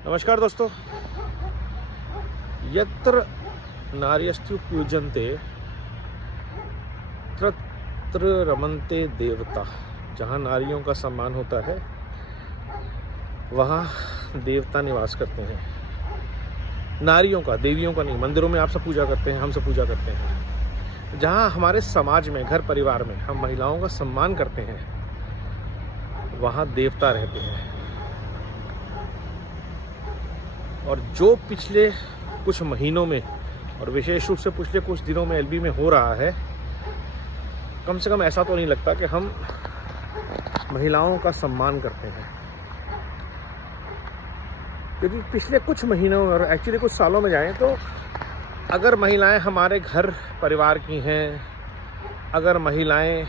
नमस्कार दोस्तों। यत्र नार्यस्तु पूजन्ते तत्र रमन्ते देवता। जहाँ नारियों का सम्मान होता है वहाँ देवता निवास करते हैं। नारियों का, देवियों का नहीं। मंदिरों में आप सब पूजा करते हैं, हम सब पूजा करते हैं। जहाँ हमारे समाज में, घर परिवार में हम महिलाओं का सम्मान करते हैं वहाँ देवता रहते हैं। और जो पिछले कुछ महीनों में और विशेष रूप से पिछले कुछ दिनों में एलबी में हो रहा है, कम से कम ऐसा तो नहीं लगता कि हम महिलाओं का सम्मान करते हैं। क्योंकि पिछले कुछ महीनों और एक्चुअली कुछ सालों में जाएं तो अगर महिलाएं हमारे घर परिवार की हैं, अगर महिलाएं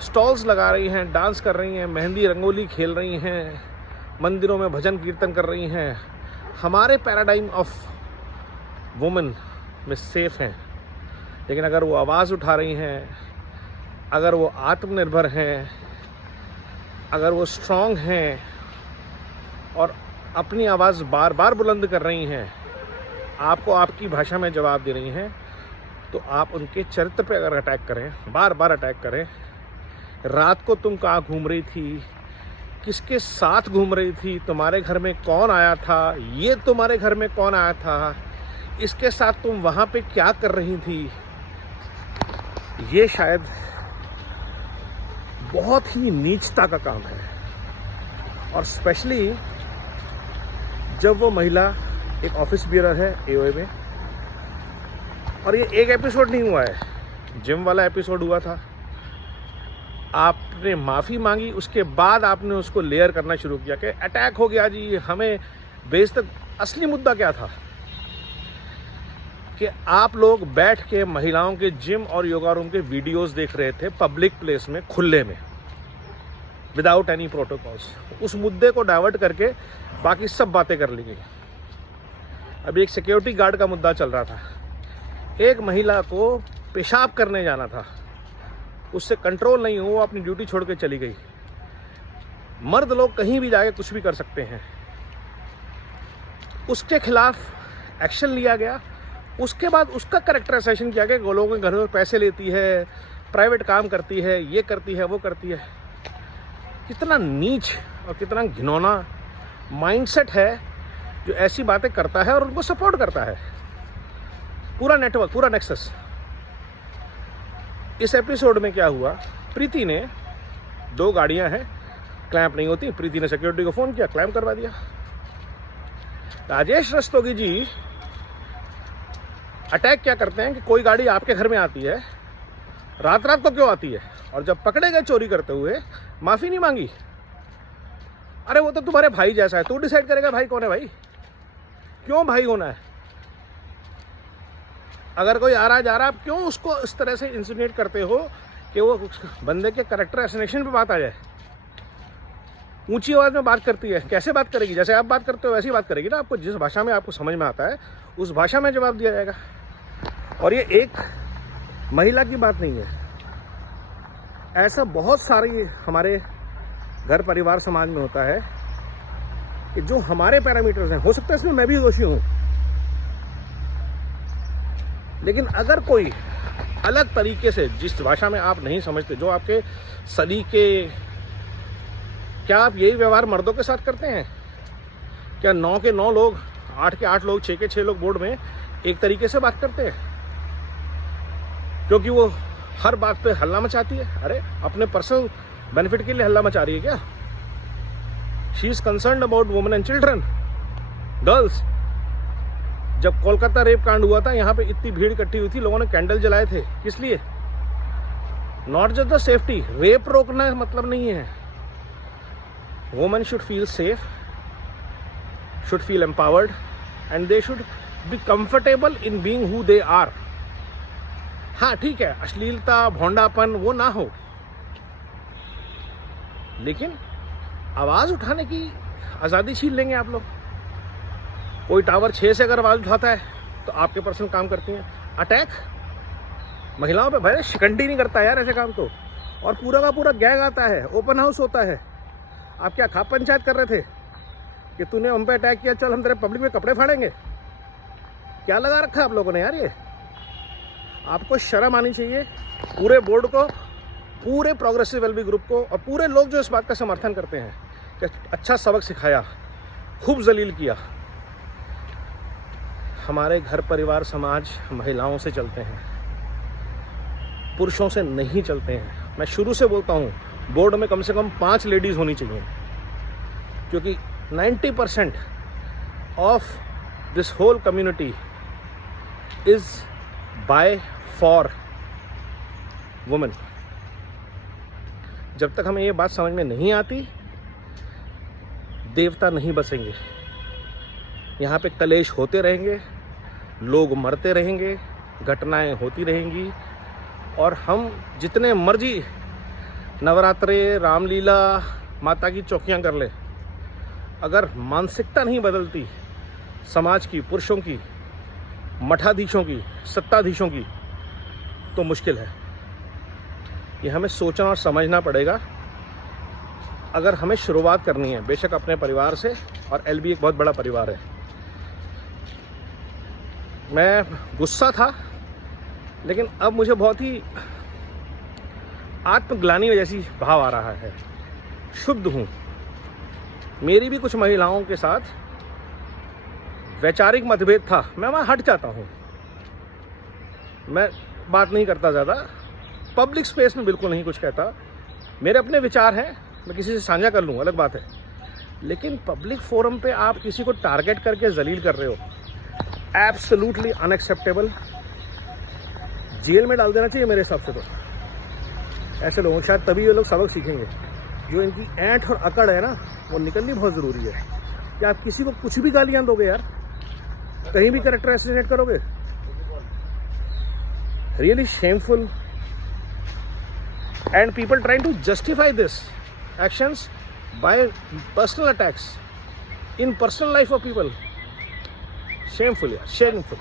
स्टॉल्स लगा रही हैं, डांस कर रही हैं, मेहंदी रंगोली खेल रही हैं, मंदिरों में भजन कीर्तन कर रही हैं, हमारे पैराडाइम ऑफ वुमेन में सेफ हैं। लेकिन अगर वो आवाज़ उठा रही हैं, अगर वो आत्मनिर्भर हैं, अगर वो स्ट्रांग हैं और अपनी आवाज़ बार बार बुलंद कर रही हैं, आपको आपकी भाषा में जवाब दे रही हैं, तो आप उनके चरित्र पे अगर अटैक करें, बार बार अटैक करें, रात को तुम कहाँ घूम रही थी, किसके साथ घूम रही थी, तुम्हारे घर में कौन आया था, ये तुम्हारे घर में कौन आया था, इसके साथ तुम वहाँ पे क्या कर रही थी, ये शायद बहुत ही नीचता का काम है। और स्पेशली जब वो महिला एक ऑफिस बियर है एओए में, और ये एक एपिसोड नहीं हुआ है, जिम वाला एपिसोड हुआ था, आपने माफ़ी मांगी, उसके बाद आपने उसको लेयर करना शुरू किया कि अटैक हो गया जी, हमें बेइज्जत। असली मुद्दा क्या था कि आप लोग बैठ के महिलाओं के जिम और योगा रूम के वीडियोस देख रहे थे पब्लिक प्लेस में, खुले में, विदाउट एनी प्रोटोकॉल्स। उस मुद्दे को डाइवर्ट करके बाकी सब बातें कर ली गई। अभी एक सिक्योरिटी गार्ड का मुद्दा चल रहा था। एक महिला को पेशाब करने जाना था, उससे कंट्रोल नहीं हुआ, अपनी ड्यूटी छोड़ के चली गई। मर्द लोग कहीं भी जाके कुछ भी कर सकते हैं। उसके खिलाफ एक्शन लिया गया। उसके बाद उसका कैरेक्टराइजेशन किया गया कि लोगों के घर में पैसे लेती है, प्राइवेट काम करती है, ये करती है, वो करती है। कितना नीच और कितना घिनौना माइंडसेट है जो ऐसी बातें करता है और उनको सपोर्ट करता है। पूरा नेटवर्क, पूरा नेक्सस। इस एपिसोड में क्या हुआ, प्रीति ने, 2 गाड़ियां हैं, क्लैंप नहीं होती, प्रीति ने सिक्योरिटी को फ़ोन किया, क्लैंप करवा दिया। राजेश रस्तोगी जी अटैक क्या करते हैं कि कोई गाड़ी आपके घर में आती है, रात रात को क्यों आती है, और जब पकड़े गए चोरी करते हुए माफ़ी नहीं मांगी। अरे वो तो तुम्हारे भाई जैसा है, तू डिसाइड करेगा भाई कौन है। भाई क्यों भाई होना है? अगर कोई आ रहा जा रहा, आप क्यों उसको इस तरह से इंसिनुएट करते हो कि वो बंदे के कैरेक्टर एसिनेशन पे बात आ जाए? ऊंची आवाज़ में बात करती है, कैसे बात करेगी? जैसे आप बात करते हो वैसी बात करेगी ना। आपको जिस भाषा में आपको समझ में आता है उस भाषा में जवाब दिया जाएगा। और ये एक महिला की बात नहीं है, ऐसा बहुत सारे हमारे घर परिवार समाज में होता है कि जो हमारे पैरामीटर्स हैं, हो सकता है इसमें मैं भी दोषी हूँ, लेकिन अगर कोई अलग तरीके से, जिस भाषा में आप नहीं समझते, जो आपके सलीके, क्या आप यही व्यवहार मर्दों के साथ करते हैं? क्या 9 के 9 लोग, 8 के 8 लोग, 6 के 6 लोग बोर्ड में एक तरीके से बात करते हैं? क्योंकि वो हर बात पे हल्ला मचाती है। अरे अपने पर्सनल बेनिफिट के लिए हल्ला मचा रही है क्या? She is concerned about women and children, girls. जब कोलकाता रेप कांड हुआ था, यहाँ पे इतनी भीड़ इकट्ठी हुई थी, लोगों ने कैंडल जलाए थे, किस लिए? Not just the safety, rape रोकना मतलब नहीं है। Women should feel safe, should feel empowered, and they should be comfortable in being who they are. हाँ ठीक है, अश्लीलता, भोंडापन वो ना हो, लेकिन आवाज उठाने की आज़ादी छीन लेंगे आप लोग। कोई टावर 6 से अगर आवाज उठाता है तो आपके पर्सन काम करती हैं। अटैक महिलाओं पे, भाई शिकंडी नहीं करता यार ऐसे काम तो। और पूरा का पूरा गैंग आता है, ओपन हाउस होता है। आप क्या खाप पंचायत कर रहे थे? कि तूने हम पे अटैक किया, चल हम तेरे पब्लिक में कपड़े फाड़ेंगे। क्या लगा रखा है आप लोगों ने यार? ये आपको शर्म आनी चाहिए, पूरे बोर्ड को, पूरे प्रोग्रेसिव एलबी ग्रुप को, और पूरे लोग जो इस बात का समर्थन करते हैं कि अच्छा सबक सिखाया, खूब जलील किया। हमारे घर परिवार समाज महिलाओं से चलते हैं, पुरुषों से नहीं चलते हैं। मैं शुरू से बोलता हूँ बोर्ड में कम से कम 5 लेडीज़ होनी चाहिए, क्योंकि 90% of this whole community is by for women. जब तक हमें ये बात समझ में नहीं आती, देवता नहीं बसेंगे। यहाँ पे कलेश होते रहेंगे, लोग मरते रहेंगे, घटनाएं होती रहेंगी, और हम जितने मर्जी नवरात्रे, रामलीला, माता की चौकियाँ कर ले, अगर मानसिकता नहीं बदलती समाज की, पुरुषों की, मठाधीशों की, सत्ताधीशों की, तो मुश्किल है। ये हमें सोचना और समझना पड़ेगा अगर हमें शुरुआत करनी है, बेशक अपने परिवार से, और एलबी एक बहुत बड़ा परिवार है। मैं गुस्सा था, लेकिन अब मुझे बहुत ही आत्मग्लानि जैसी भाव आ रहा है। शुद्ध हूँ। मेरी भी कुछ महिलाओं के साथ वैचारिक मतभेद था, मैं वहाँ हट जाता हूँ, मैं बात नहीं करता ज़्यादा, पब्लिक स्पेस में बिल्कुल नहीं कुछ कहता। मेरे अपने विचार हैं, मैं किसी से साझा कर लूँ, अलग बात है, लेकिन पब्लिक फोरम पे आप किसी को टारगेट करके जलील कर रहे हो, एब्सोल्युटली अनएक्सेप्टेबल। जेल में डाल देना चाहिए मेरे हिसाब से। तो ऐसे लोगों, शायद तभी ये लोग सबक सीखेंगे। जो इनकी ऐंठ और अकड़ है ना, वो निकलनी बहुत ज़रूरी है। कि आप किसी को कुछ भी गालियाँ दोगे यार, कहीं भी कैरेक्टर एसेसिनेट करोगे, really shameful. And people trying to justify this actions by personal attacks in personal life of people. Shameful यार, शेमफुल।